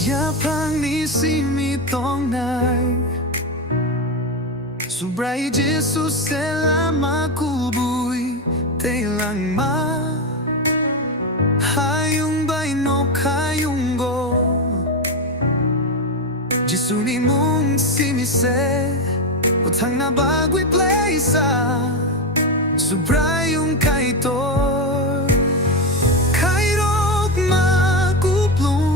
Yapang ni si mi tong nai Subray Jesus selama kubui Tay lang ma Hayung bay no kayung go Jesus ni mong si mi se Utang na bago'y place Subray yung kaitor Kairok makuplong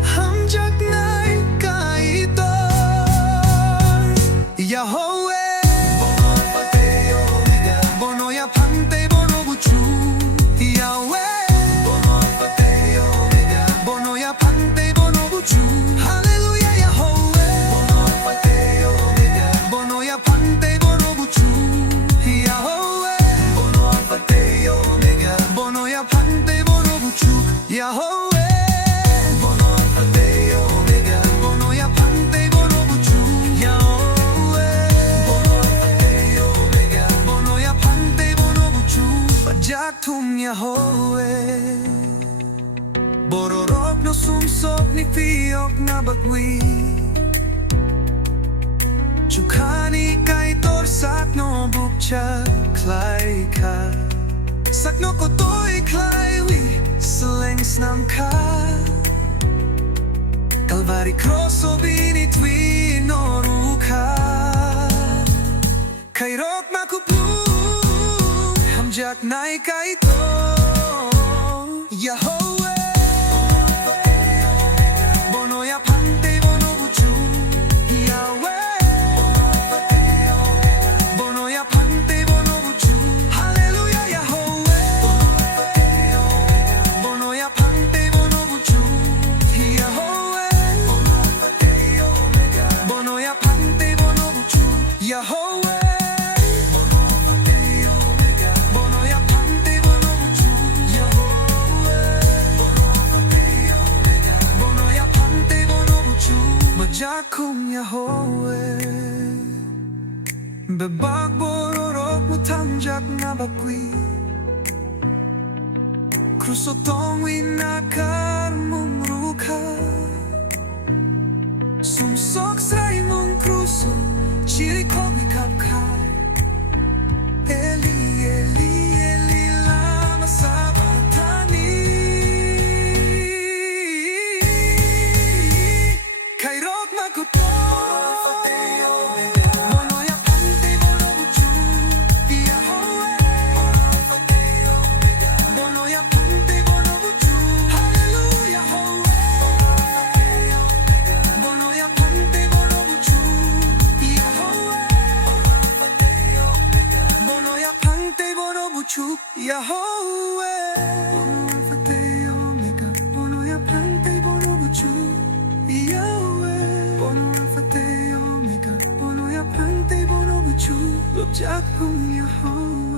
Hamjak na'y kaitor Yahweh Bonoya pante bono buchu Yahweh Bonoya pante bono buchu Hallelujah Yahweh Bonoya pante bono buchu Yahweh Bonoya pante bono buchu Yahweh Bonoya pante bono buchu Jatum Yahweh Bororok no sumsok ni Fiok na bagwi Chukani kay torsak no bukcha klay ka Sakno ko to'y klaywi Salengs nam ka Kalvari cross o binitwi no ruka Kairok makuplu Hamjak na'y kaito Yahweh Bonoya pante bono buchu Yahweh Bonoya pante bono buchu Hallelujah Yahweh Bonoya pante bono buchu Yahweh Bonoya pante bono buchu Yahweh Jakum Yahweh Bebak bororok mutangjak na bakwi Krusotong winakar mong ruka Sumsok sray mong kruso Chiri kong ikapkay Eli, Eli, Eli lama sabatani Kairok Bonoya pante bono buchu Yahweh Bonoya pante bono buchu Hallelujah Yahweh Bonoya pante bono buchu Yahweh Bonoya pante bono buchu Yahweh Bonoya pante bono buchu Yahweh Bono Alpha Te Omega Bono ya pante bono buchu Jakum Yahweh